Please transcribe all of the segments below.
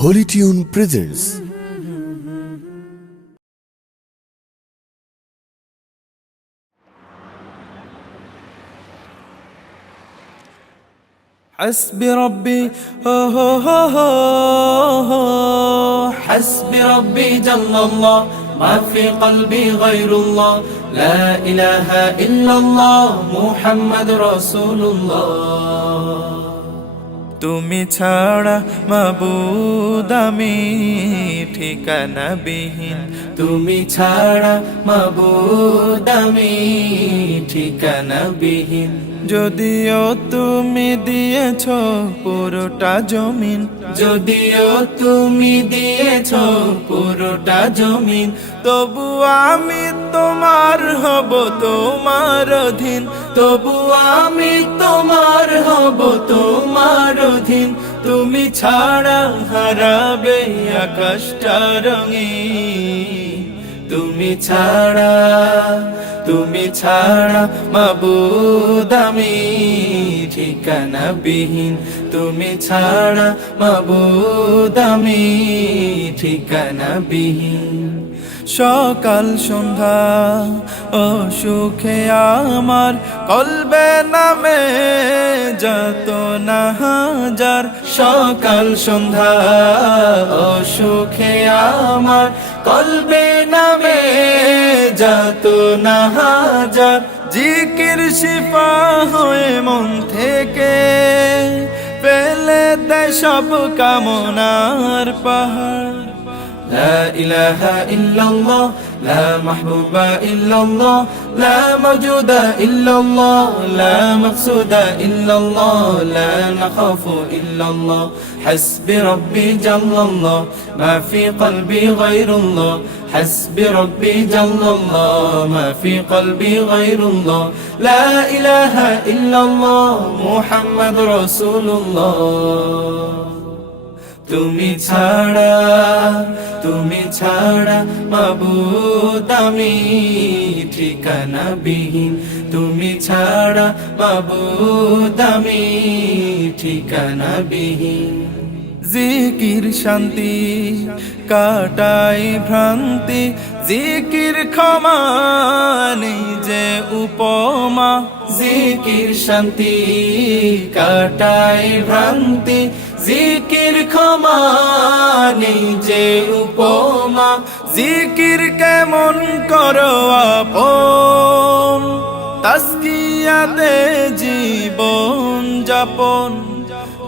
Holy Tune presents حسبي ربي هو حسبي ربي جل الله ما في قلبي غير الله لا إله إلا الله محمد رسول الله তুমি ছাড়া মাবুদ আমি ঠিকানা বিহীন তুমি ছাড়া মাবুদ আমি ঠিকানা বিহীন যদিও তুমি দিয়েছ পুরোটা জমিন যদিও তুমি দিয়েছ পুরোটা জমিন তবু আমি তোমার হব তোমার অধীন তবু আমি তোমার হব তোমার অধীন তুমি ছাড়া হারাবে আকাশটা রঙিন তুমি ছাড়া মাবুদ আমি ঠিকানা বিহীন তুমি ছাড়া মাবুদ আমি ঠিকানা বিহীন সকাল সন্ধ্যা ও সুখে আমার কলবে নামে যত না হাজার সকাল সন্ধ্যা ও সুখে আমার কলবে নামে যত না হাজার জিকির শিফা হয়ে মন থেকে ফেলে দেয় সব কামনার পাহাড় لا إله إلا الله لا محبوب إلا الله لا موجود إلا الله لا مقصود إلا الله لا نخاف إلا الله حسبي ربي جل الله ما في قلبي غير الله حسبي ربي جل الله ما في قلبي غير الله لا إله إلا الله محمد رسول الله তুমি ছাড়া মাবুদ আমি ঠিকানা বিহীন তুমি ছাড়া মাবুদ আমি ঠিকানা বিহীন জিকির শান্তি কাটাই ভ্রান্তি জিকির ক্ষমা নেই যে উপমা জিকির শান্তি কাটাই ভ্রান্তি জিকির ক্ষমা নেই যে উপমা জিকির কেমন করো আপন তাসকিয়াতে জীবন যাপন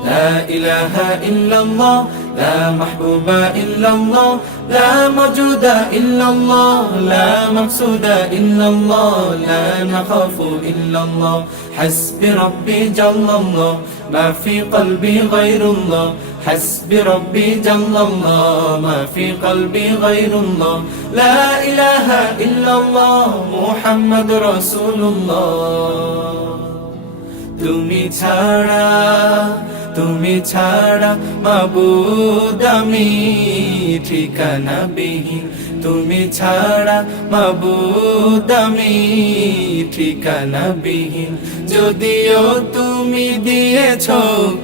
لا إله إلا الله لا محبوب إلا الله لا موجود إلا الله لا مقصود إلا الله لا نخاف إلا الله حسبي ربي جل الله ما في قلبي غير الله حسبي ربي جل الله ما في قلبي غير الله لا إله إلا الله محمد رسول الله তুমি ছাড়া মাবুদ আমি ঠিকানা বিহীন তুমি ছাড়া মাবুদ আমি ঠিকানা বিহীন যদিও তুমি দিয়েছ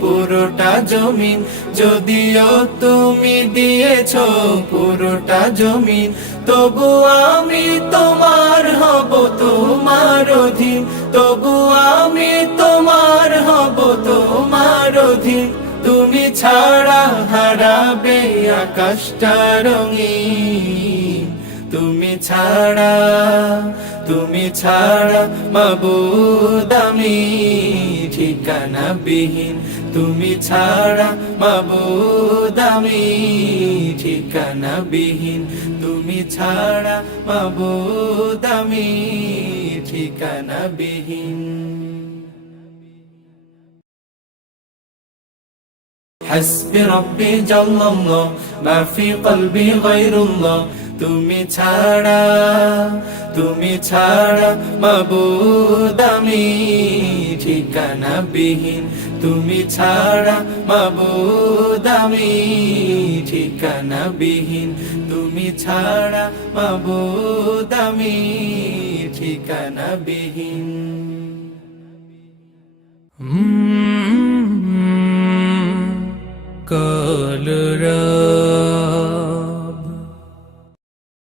পুরোটা জমিন যদিও তুমি দিয়েছ পুরোটা জমিন তবু আমি তোমার হব তোমার অধীন তবু আমি তোমার হব তোমার অধীন তুমি ছাড়া হারাবে আকাশটা রঙিন তুমি ছাড়া মাবুদ আমি ঠিকানা বিহীন তুমি ছাড়া মাবুদ আমি ঠিকানা বিহীন তুমি ছাড়া মাবুদ আমি ঠিকানা বিহীন حسبي ربي جل الله ما في قلبي غير الله তুমি ছাড়া মাবুদ আমি ঠিকানা বিহীন তুমি ছাড়া মাবুদ আমি ঠিকানা বিহীন তুমি ছাড়া মাবুদ আমি ঠিকানা বিহীন কাল